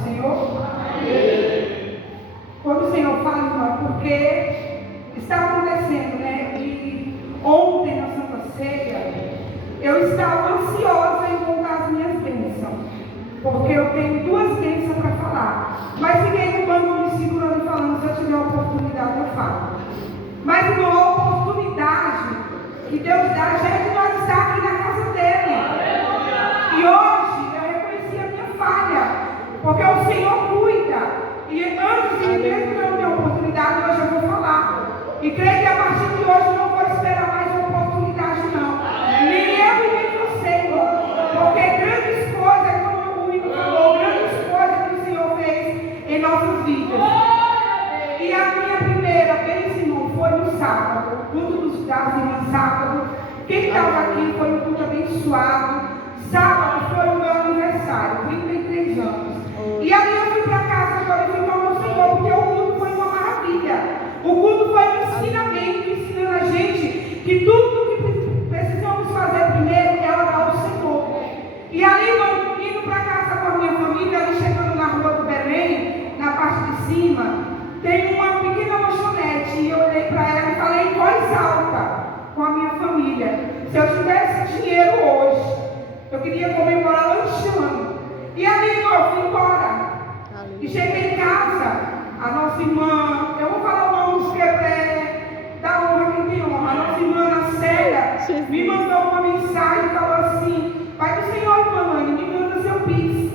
do Senhor? Quando o Senhor fala, irmão, é porque está acontecendo, né? E ontem na Santa Ceia, eu estava ansiosa em contar as minhas bênçãos, porque eu tenho 2 bênçãos para falar. Mas fiquei no banco me segurando e falando, se eu tiver a oportunidade eu falo. Mas irmão, a oportunidade que Deus dá já é de nós estar aqui na casa dele. E hoje eu reconheci a minha falha, porque o Senhor cuida. E antes de mesmo que eu não tenha oportunidade, hoje eu vou falar. E creio que a partir de hoje eu não vou esperar mais a oportunidade, não. Nem eu e nem você, irmão. Porque grandes coisas, como o Igor falou, grandes coisas que o Senhor fez em nossas vidas. E a minha primeira vez, irmão, foi no sábado, o culto das irmãs sábado. Quem estava aqui foi um culto abençoado. Sábado foi o meu aniversário, 33 anos. E ali eu fui para casa glorificar o meu Senhor, porque o culto foi uma maravilha. O culto foi um ensinamento, ensinando a gente que tudo que precisamos fazer primeiro é orar ao Senhor. E ali, eu indo para casa com a minha família, ali chegando na rua do Belém, na parte de cima, tem uma pequena lanchonete. E eu olhei para ela e falei em voz alta com a minha família: se eu tivesse dinheiro hoje, eu queria comemorar lanchando. E ali eu fui embora. E cheguei em casa, a nossa irmã, eu vou falar o nome porque é da honra quem tem honra. A nossa irmã, Ana Célia, me mandou uma mensagem e falou assim: Pai do Senhor, mamãe, me manda seu Pix.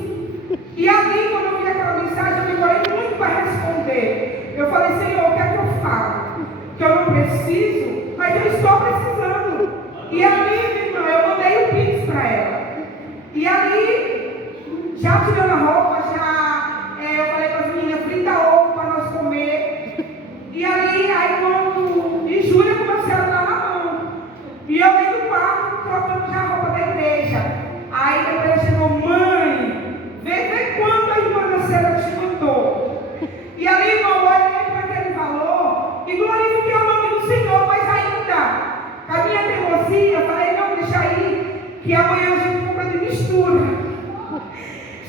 E ali, quando eu vi aquela mensagem, eu demorei muito para responder. Eu falei: Senhor, o que é que eu falo? Que eu não preciso, mas eu estou precisando. E ali, irmã, eu mandei o Pix para ela. E ali, já tirando a roupa, eu falei para as meninas: frita ovo para nós comer. E ali, e Júlia com o celular na mão. E eu dentro do quarto, trocando já a roupa da igreja. Aí depois chegou: mãe, vê quanto a irmã da Célia te mandou. E ali, irmão, eu olhei para aquele valor e glorifiquei o nome do Senhor, mas ainda, com a minha teimosia, eu falei: não, deixa aí, que amanhã a gente compra de mistura.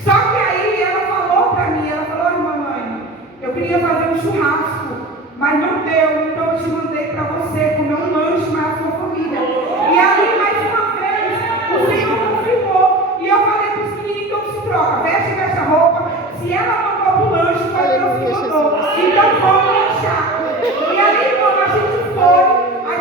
Só que aí ela falou para mim, ela falou: mamãe, eu queria fazer um churrasco, mas não deu, então eu te mandei para você comer um lanche mais a sua família. E ali, mais uma vez, o Senhor confirmou. E eu falei para os meninos: então se troca, veste essa roupa. Se ela mandou para o lanche, foi Deus que mandou. Então vamos lanchar. E ali, quando a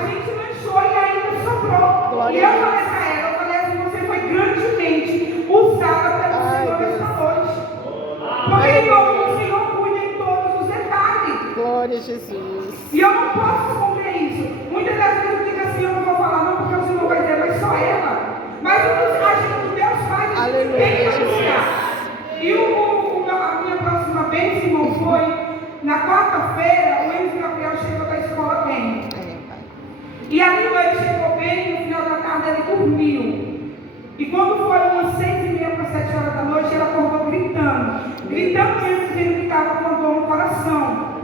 gente lanchou e ainda sobrou. E eu falei para ela, eu falei assim: você foi grandemente usada pelo Senhor nessa noite. Porque, irmão, o Senhor cuida em todos os detalhes. Glória a Jesus. E eu não posso esconder isso. Muitas das vezes eu digo assim: eu não vou falar não, porque o Senhor vai dizer, mas só ela. Mas a gente, Deus faz, a gente tem que anunciar. E a minha próxima vez, irmão, foi na quarta-feira. O Enzo Gabriel chegou da escola bem. E ali ele chegou bem, no final da tarde ele dormiu. E quando foi umas 6h30 para 7 horas da noite, ela acordou gritando mesmo, dizendo que estava com dor no coração.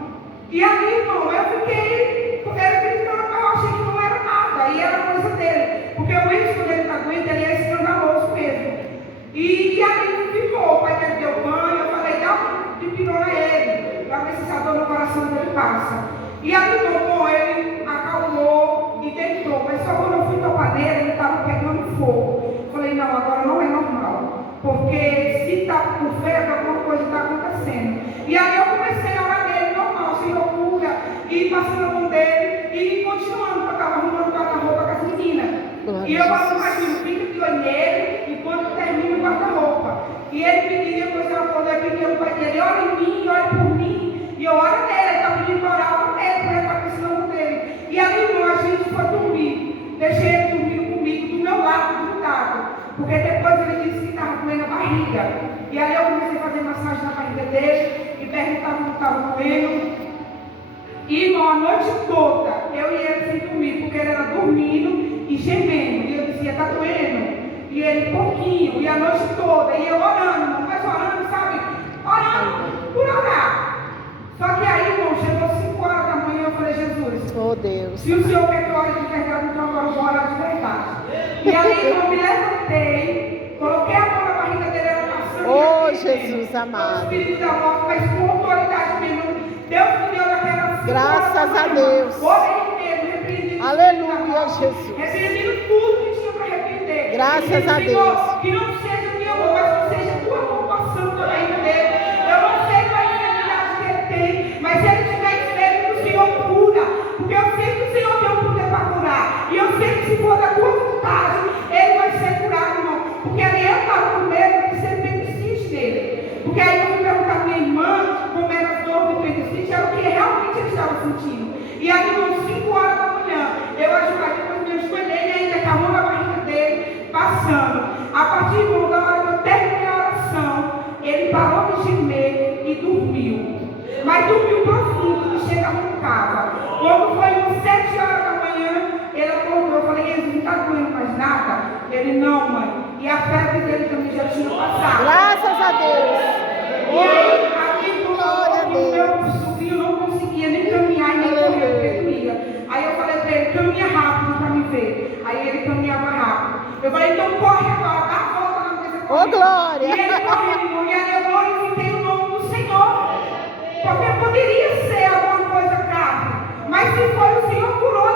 E ali, irmão, eu fiquei, ele gritando, eu achei que não era nada, e era coisa dele. Porque o Enzo, quando ele está doente, ele é escandaloso mesmo. E ali ficou, o pai dele deu banho, eu falei: dá um pirona a ele, para ver se essa dor no coração dele passa. E ali, irmão, ele acalmou e deitou, mas só quando eu fui topar nele, ele estava pegando fogo. Falei: não, agora não é normal, porque se está com febre, alguma coisa está acontecendo. E aí eu comecei a orar nele, normal, Senhor cura, e passando a mão dele, e continuando, porque eu estava arrumando o guarda-roupa com as meninas. E eu falo: imagina, fica de olho nele, enquanto termina o guarda-roupa. E ele pediu, depois ela falou, eu pedi ao pai dele: olha em mim, olha por mim. E eu oro nele, ele está pedindo para orar, oro nele, para ele estar precisando dele. E ali, irmão, a gente foi dormir. Deixei ele dormindo comigo, do meu lado, grudado. Porque depois ele disse que estava doendo a barriga. E aí eu comecei a fazer massagem na barriga dele, e perguntava como estava doendo. E, irmão, a noite toda, eu e ele sem dormir, porque ele era dormindo e gemendo. E eu dizia: está doendo? E ele: pouquinho. E a noite toda, e eu orando, mas orando, sabe? Orando por orar. Só que aí, irmão, chegou 5 horas da manhã, eu falei: Jesus, oh Deus, se o Senhor quer que eu ore de verdade, então agora eu vou orar de verdade. E aí, irmão, me levantei, coloquei a mão na barriga dele, ela passando. oh Jesus, Jesus amado. O espírito da morte, mas com autoridade mesmo. Deus me deu naquela situação. Graças a Deus. Orei mesmo, repreendido. Aleluia, Jesus. Repreendido tudo que tinha para repreender. Graças a Senhor, Deus. que não seja minha mão, mas que seja tua mão passando pela vida dele. Eu não sei qual é a enfermidade que ele tem, mas se ele tiver enfermo, o Senhor cura. Porque eu sei que o Senhor tem o poder para curar. E eu sei que se for da tua vontade, ele vai ser curado, irmão. Porque ali eu estava com medo de ser apendicite nele. Porque aí eu fui perguntar à minha irmã como era as dores do apendicite, era o que realmente ele estava sentindo. E ali, umas 5 horas da manhã, eu ajoelhei, depois me ajoelhei ainda com a mão na barriga dele, passando. A partir da hora que eu terminei a oração, ele parou de gemer e dormiu. Mas dormiu profundo, que chega a roncava. Quando foi umas 7 horas da manhã, ele acordou. Eu falei, Jesus, não está doendo mais nada? Ele, não, mãe. E a febre dele também já tinha passado. Graças a Deus. E aí, aqui o meu sobrinho não conseguia nem caminhar e nem correr, porque doía. Aí eu falei para ele, caminha rápido para me ver. Aí ele caminhava rápido. Eu falei, então corre agora, dá a volta na mesa. Ô, glória! E ele correu, e aí eu glorifiquei o nome do Senhor. Porque poderia ser alguma coisa grave, mas se foi o Senhor curou